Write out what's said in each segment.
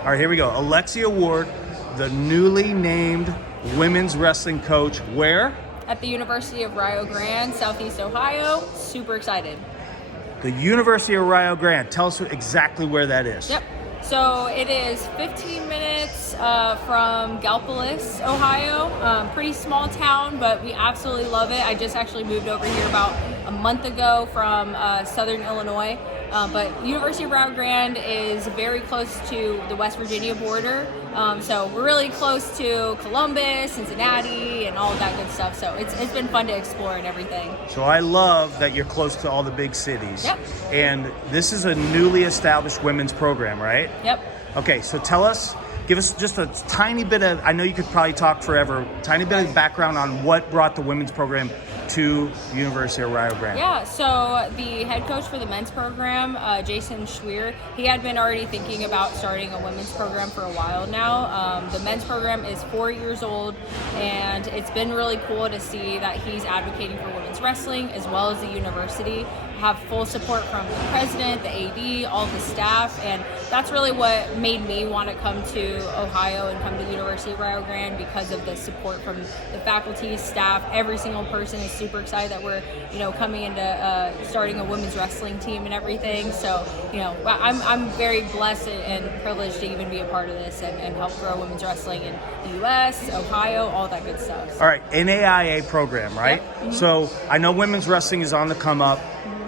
All right, here we go. Alexia Ward, the newly named women's wrestling coach. Where? At the University of Rio Grande, Southeast Ohio. Super excited. The University of Rio Grande. Tell us exactly where that is. Yep. So it is 15 minutes from Gallipolis, Ohio. Pretty small town, but we absolutely love it. I just actually moved over here about a month ago from Southern Illinois. But University of Rio Grande is very close to the West Virginia border. So we're really close to Columbus, Cincinnati, and all of that good stuff. So it's been fun to explore and everything. So I love that you're close to all the big cities. Yep. And this is a newly established women's program, right? Yep. Okay, so give us just a tiny bit of, I know you could probably talk forever, tiny bit of background on what brought the women's program to University of Rio Grande. Yeah, so the head coach for the men's program, Jason Schweer, he had been already thinking about starting a women's program for a while now. The men's program is 4 years old, and it's been really cool to see that he's advocating for women's wrestling as well as the university. Have full support from the president, the AD, all the staff, and that's really what made me want to come to Ohio and come to the University of Rio Grande, because of the support from the faculty, staff. Every single person is super excited that we're, coming into starting a women's wrestling team and everything. So, I'm very blessed and privileged to even be a part of this and help grow women's wrestling in the U.S., Ohio, all that good stuff. All right, NAIA program, right? Yep. Mm-hmm. So I know women's wrestling is on the come up.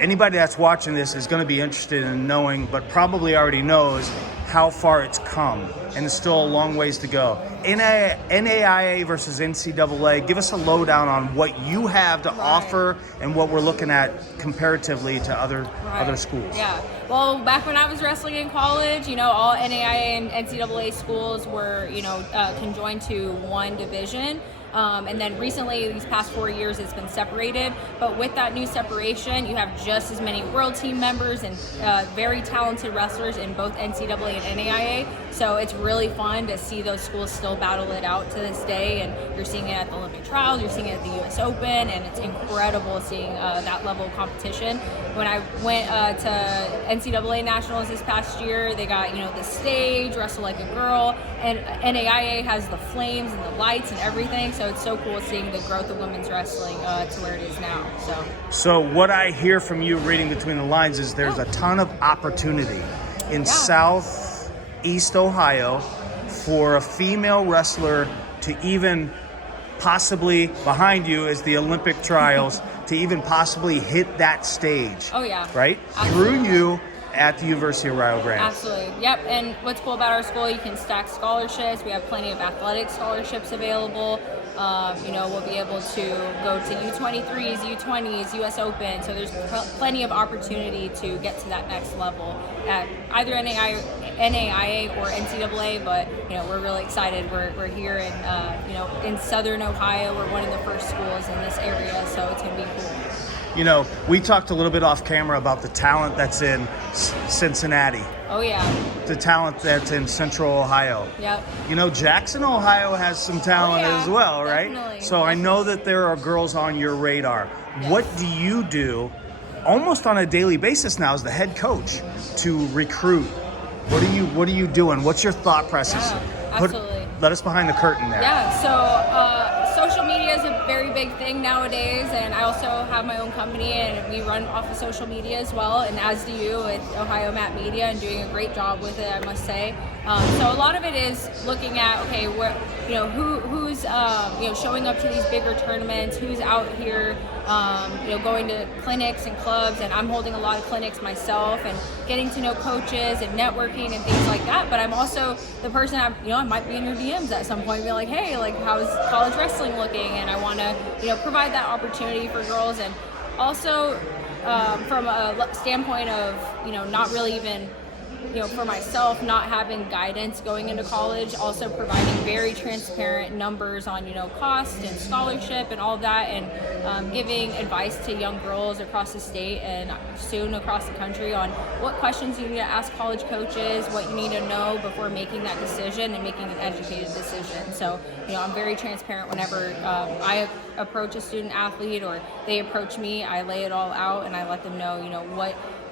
Anybody that's watching this is going to be interested in knowing, but probably already knows, how far it's come, and it's still a long ways to go. NAIA versus NCAA, give us a lowdown on what you have to offer and what we're looking at comparatively to other schools. Yeah. Well, back when I was wrestling in college, all NAIA and NCAA schools were, conjoined to one division. And then recently, these past 4 years, it's been separated. But with that new separation, you have just as many world team members and very talented wrestlers in both NCAA and NAIA. So it's really fun to see those schools still battle it out to this day. And you're seeing it at the Olympic trials, you're seeing it at the U.S. Open, and it's incredible seeing that level of competition. When I went to NCAA Nationals this past year, they got, the stage, Wrestle Like a Girl, and NAIA has the flames and the lights and everything. So it's so cool seeing the growth of women's wrestling to where it is now. So what I hear from you reading between the lines is there's a ton of opportunity in Southeast Ohio for a female wrestler to even possibly, behind you is the Olympic trials, to even possibly hit that stage. Oh yeah. Right? Absolutely. Through you at the University of Rio Grande. Absolutely. Yep. And what's cool about our school, you can stack scholarships. We have plenty of athletic scholarships available. We'll be able to go to U23s, U20s, US Open. So there's plenty of opportunity to get to that next level at either NAIA or NCAA. But we're really excited. We're here in Southern Ohio. We're one of the first schools in this area, so it's going to be cool. We talked a little bit off camera about the talent that's in Cincinnati. Oh, yeah. The talent that's in Central Ohio. Yep. Jackson, Ohio has some talent as well, right? Definitely. So I know that there are girls on your radar. Yes. What do you do almost on a daily basis now as the head coach to recruit? What are you doing? What's your thought process? Yeah, absolutely. Let us behind the curtain there. Yeah, so social media is a very big thing nowadays, and I also have my own company, and we run off of social media as well, and as do you with Ohio Map Media, and doing a great job with it, I must say. So a lot of it is looking at, okay, who's showing up to these bigger tournaments, who's out here, going to clinics and clubs, and I'm holding a lot of clinics myself, and getting to know coaches and networking and things like that. But I'm also the person, I might be in your DMs at some point and be like, hey, how's college wrestling looking? And I want to, provide that opportunity for girls. And also from a standpoint of, not really even, for myself, not having guidance going into college, also providing very transparent numbers on, cost and scholarship and all of that, and giving advice to young girls across the state and soon across the country on what questions you need to ask college coaches, what you need to know before making that decision and making an educated decision. So, I'm very transparent whenever I approach a student athlete or they approach me. I lay it all out and I let them know,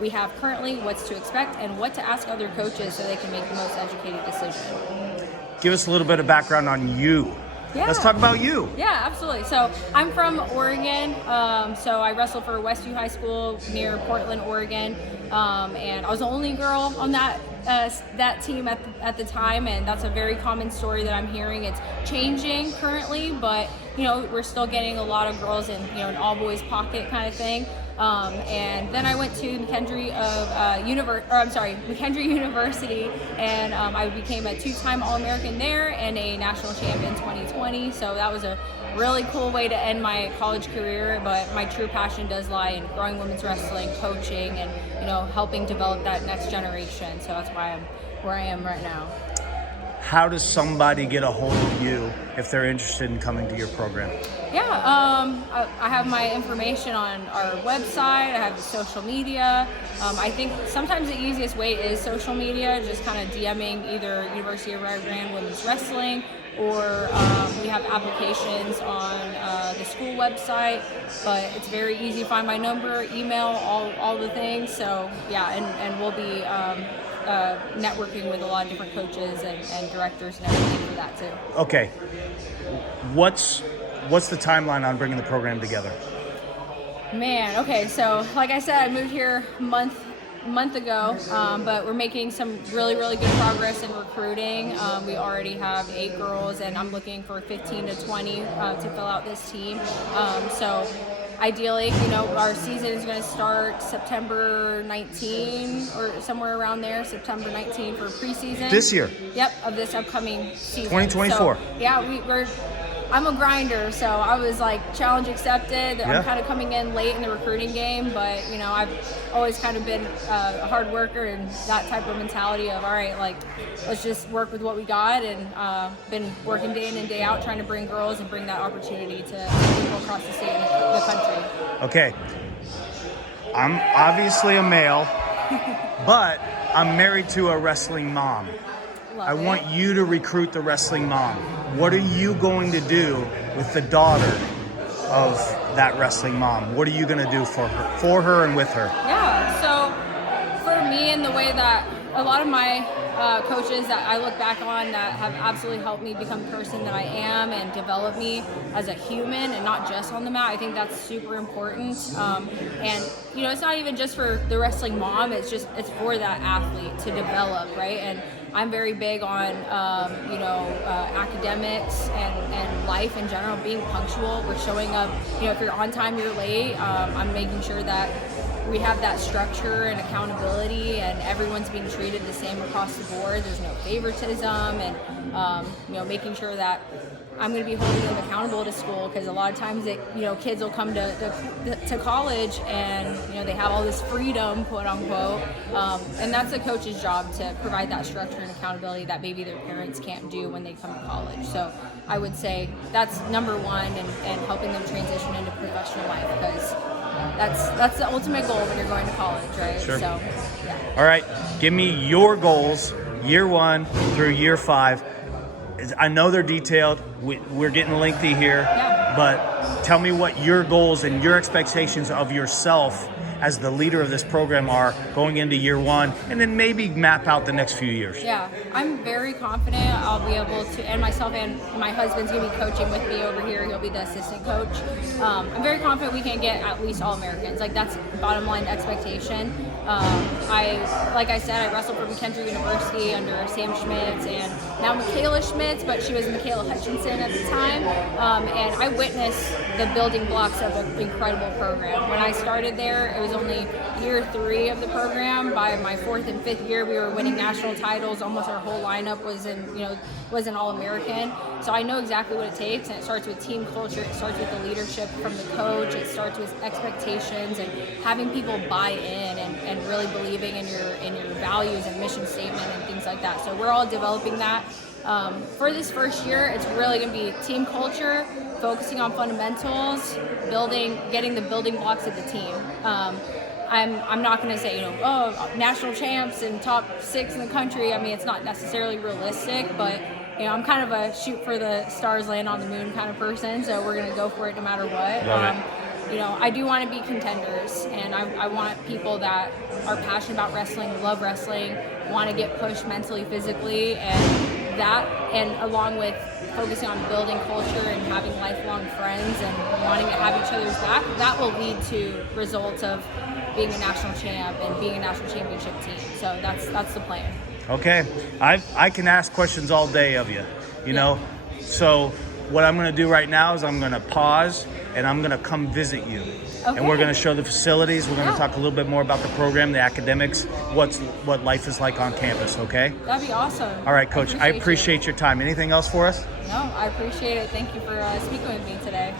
we have currently, what's to expect, and what to ask other coaches so they can make the most educated decision. Give us a little bit of background on you. Yeah. Let's talk about you. Yeah, absolutely. So I'm from Oregon. So I wrestled for Westview High School near Portland, Oregon, and I was the only girl on that team at the time, and that's a very common story that I'm hearing. It's changing currently, but we're still getting a lot of girls in an all boys pocket kind of thing. And then I went to McKendree University, and I became a 2-time All-American there and a national champ in 2020. So that was a really cool way to end my college career. But my true passion does lie in growing women's wrestling, coaching, and helping develop that next generation. So that's why I'm where I am right now. How does somebody get a hold of you if they're interested in coming to your program? Yeah, I have my information on our website. I have the social media. I think sometimes the easiest way is social media, just kind of DMing either University of Rio Grande Women's Wrestling, or we have applications on the school website. But it's very easy to find my number, email, all the things. So yeah, and we'll be networking with a lot of different coaches and directors and everything for that too. Okay, what's the timeline on bringing the program together? Man, okay, so like I said, I moved here a month ago, but we're making some really good progress in recruiting. We already have 8 girls, and I'm looking for 15 to 20 to fill out this team. So ideally, our season is going to start September 19 or somewhere around there, September 19 for preseason. This year? Yep, of this upcoming season. 2024. So, yeah, I'm a grinder, so I was like, challenge accepted. Yeah. I'm kind of coming in late in the recruiting game, but I've always kind of been a hard worker and that type of mentality of, all right, like, let's just work with what we got, and been working day in and day out trying to bring girls and bring that opportunity to people across the state and the country. Okay, I'm obviously a male, but I'm married to a wrestling mom. I want you to recruit the wrestling mom. What are you going to do with the daughter of that wrestling mom? What are you going to do for her and with her? Yeah, so for me, and the way that a lot of my coaches that I look back on that have absolutely helped me become the person that I am and develop me as a human and not just on the mat, I think that's super important. And it's not even just for the wrestling mom, it's for that athlete to develop, right? And I'm very big on, academics and life in general, being punctual. We're showing up, if you're on time, you're late. I'm making sure that we have that structure and accountability, and everyone's being treated the same across the board. There's no favoritism, and making sure that I'm going to be holding them accountable to school, because a lot of times kids will come to college and they have all this freedom, quote unquote, and that's the coach's job to provide that structure and accountability that maybe their parents can't do when they come to college. So I would say that's number one, and helping them transition into professional life, because that's the ultimate goal when you're going to college, right? Sure. So, yeah. All right, give me your goals, year 1 through year 5. I know they're detailed. We're getting lengthy here, Yeah. but tell me what your goals and your expectations of yourself as the leader of this program are going into year 1, and then maybe map out the next few years. Yeah, I'm very confident I'll be able to, and myself and my husband's going to be coaching with me over here. He'll be the assistant coach. I'm very confident we can get at least All-Americans. Like, that's bottom line expectation. Like I said, I wrestled for McKendree University under Sam Schmitz and now Michaela Schmitz, but she was Michaela Hutchinson at the time. And I witnessed the building blocks of an incredible program. When I started there, it was only year 3 of the program. By my 4th and 5th year, we were winning national titles. Almost our whole lineup was an All-American. So I know exactly what it takes, and it starts with team culture. It starts with the leadership from the coach. It starts with expectations and having people buy in and really believing in your values and mission statement and things like that. So we're all developing that. For this first year, it's really going to be team culture, focusing on fundamentals, getting the building blocks of the team. I'm not going to say, national champs and top 6 in the country. I mean, it's not necessarily realistic, but I'm kind of a shoot for the stars, land on the moon kind of person. So we're going to go for it no matter what. Love it. I do want to be contenders, and I want people that are passionate about wrestling, love wrestling, want to get pushed mentally, physically, and along with focusing on building culture and having lifelong friends and wanting to have each other's back, that will lead to results of being a national champ and being a national championship team. So that's the plan. Okay, I can ask questions all day of you, you know. So what I'm going to do right now is I'm going to pause and I'm going to come visit you. Okay. And we're going to show the facilities. We're going to talk a little bit more about the program, the academics, what life is like on campus, okay? That'd be awesome. All right, Coach, I appreciate your time. Anything else for us? No, I appreciate it. Thank you for speaking with me today.